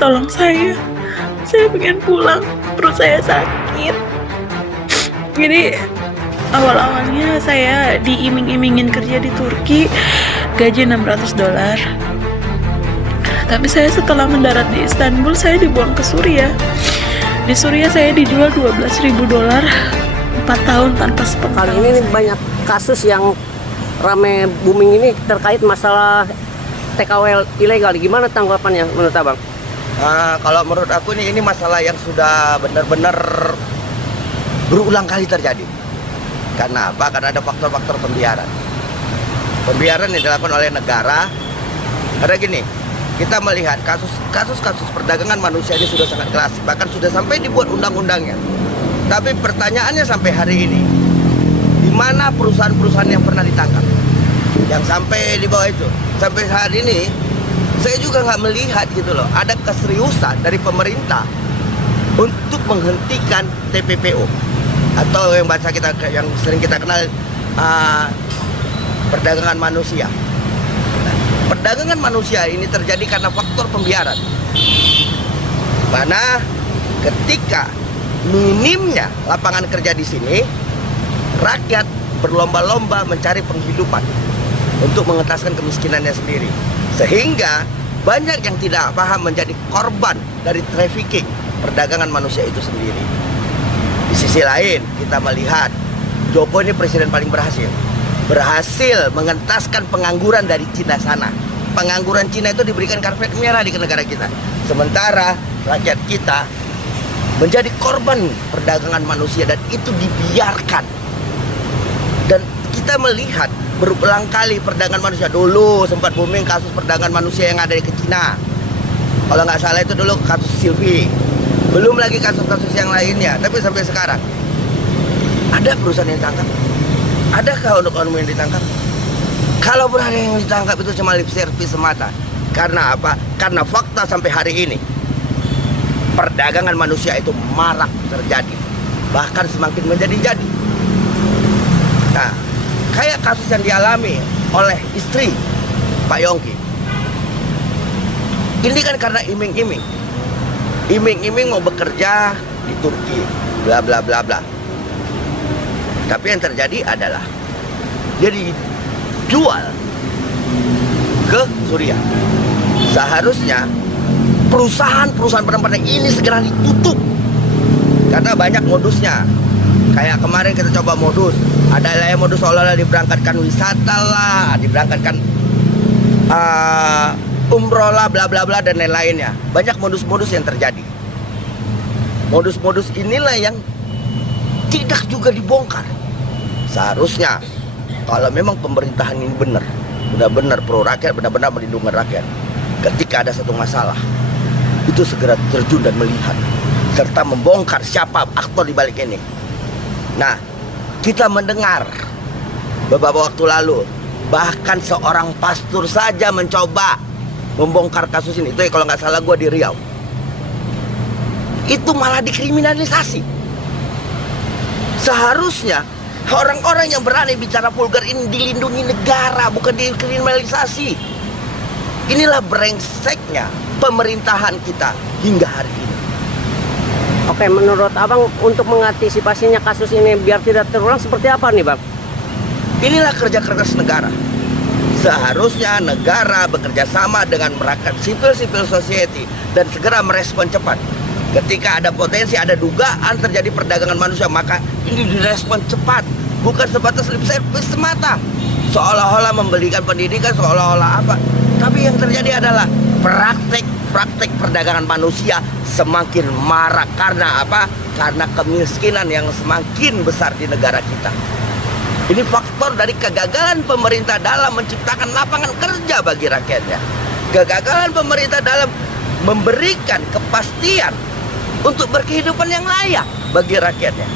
Tolong saya pengen pulang, perut saya sakit. Jadi awal-awalnya saya diiming-imingin kerja di Turki, gaji $600. Tapi saya setelah mendarat di Istanbul, saya dibuang ke Suriah. Di Suriah saya dijual $12.000, 4 tahun tanpa sepengetahuan. Kali ini banyak kasus yang rame booming ini terkait masalah TKW ilegal. Gimana tanggapannya menurut Abang? Kalau menurut aku ini masalah yang sudah benar-benar berulang kali terjadi. Karena apa? Karena ada faktor-faktor pembiaran. Pembiaran yang dilakukan oleh negara. Karena gini, kita melihat kasus-kasus perdagangan manusia ini sudah sangat klasik, bahkan sudah sampai dibuat undang-undangnya. Tapi pertanyaannya sampai hari ini, di mana perusahaan-perusahaan yang pernah ditangkap? Yang sampai di bawah itu, sampai hari ini saya juga nggak melihat gitu loh, ada keseriusan dari pemerintah untuk menghentikan TPPO atau yang sering kita kenal perdagangan manusia. Perdagangan manusia ini terjadi karena faktor pembiaran, mana ketika minimnya lapangan kerja di sini, rakyat berlomba-lomba mencari penghidupan untuk mengentaskan kemiskinannya sendiri, sehingga banyak yang tidak paham menjadi korban dari trafficking perdagangan manusia itu sendiri. Di sisi lain kita melihat Jokowi ini presiden paling berhasil mengentaskan pengangguran dari Cina sana. Pengangguran Cina itu diberikan karpet merah di negara kita, sementara rakyat kita menjadi korban perdagangan manusia dan itu dibiarkan. Dan kita melihat berulang kali perdagangan manusia. Dulu sempat booming kasus perdagangan manusia yang ada ke Cina. Kalau nggak salah itu dulu kasus Sylvie. Belum lagi kasus-kasus yang lainnya. Tapi sampai sekarang ada perusahaan yang ditangkap? Adakah oknum yang ditangkap? Kalau ada yang ditangkap itu cuma lip service semata. Karena apa? Karena fakta sampai hari ini perdagangan manusia itu marak terjadi, bahkan semakin menjadi-jadi. Nah, kayak kasus yang dialami oleh istri Pak Yongki. Ini kan karena iming-iming mau bekerja di Turki, bla bla bla bla. Tapi yang terjadi adalah dia dijual ke Suriah. Seharusnya perusahaan-perusahaan perempuan ini segera ditutup karena banyak modusnya. Kayak kemarin kita coba modus, ada yang modus seolah-olah diberangkatkan wisata lah, diberangkatkan umroh lah, bla bla bla dan lain-lainnya. Banyak modus-modus yang terjadi. Modus-modus inilah yang tidak juga dibongkar. Seharusnya kalau memang pemerintahan ini benar-benar pro rakyat, benar-benar melindungi rakyat, ketika ada satu masalah itu segera terjun dan melihat serta membongkar siapa aktor di balik ini. Nah, kita mendengar beberapa waktu lalu bahkan seorang pastor saja mencoba membongkar kasus ini. Itu ya kalau nggak salah gue di Riau. Itu malah dikriminalisasi. Seharusnya orang-orang yang berani bicara vulgar ini dilindungi negara, bukan dikriminalisasi. Inilah brengseknya pemerintahan kita hingga hari ini. Oke, menurut Abang untuk mengantisipasinya kasus ini biar tidak terulang seperti apa nih Bang? Inilah kerja keras negara. Seharusnya negara bekerja sama dengan rakyat, civil society, dan segera merespon cepat. Ketika ada potensi, ada dugaan terjadi perdagangan manusia, maka ini direspon cepat. Bukan sebatas lip service semata, seolah-olah memberikan pendidikan, seolah-olah apa. Tapi yang terjadi adalah praktek perdagangan manusia semakin marak. Karena apa? Karena kemiskinan yang semakin besar di negara kita. Ini faktor dari kegagalan pemerintah dalam menciptakan lapangan kerja bagi rakyatnya. Kegagalan pemerintah dalam memberikan kepastian untuk berkehidupan yang layak bagi rakyatnya.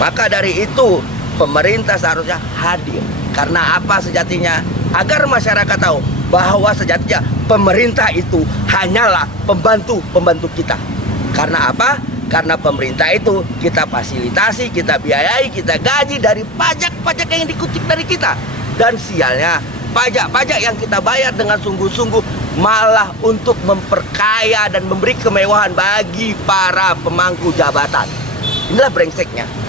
Maka dari itu pemerintah seharusnya hadir. Karena apa sejatinya? Agar masyarakat tahu bahwa sejatinya pemerintah itu hanyalah pembantu kita. Karena apa? Karena pemerintah itu kita fasilitasi, kita biayai, kita gaji dari pajak-pajak yang dikutip dari kita. Dan sialnya pajak-pajak yang kita bayar dengan sungguh-sungguh malah untuk memperkaya dan memberi kemewahan bagi para pemangku jabatan. Inilah brengseknya.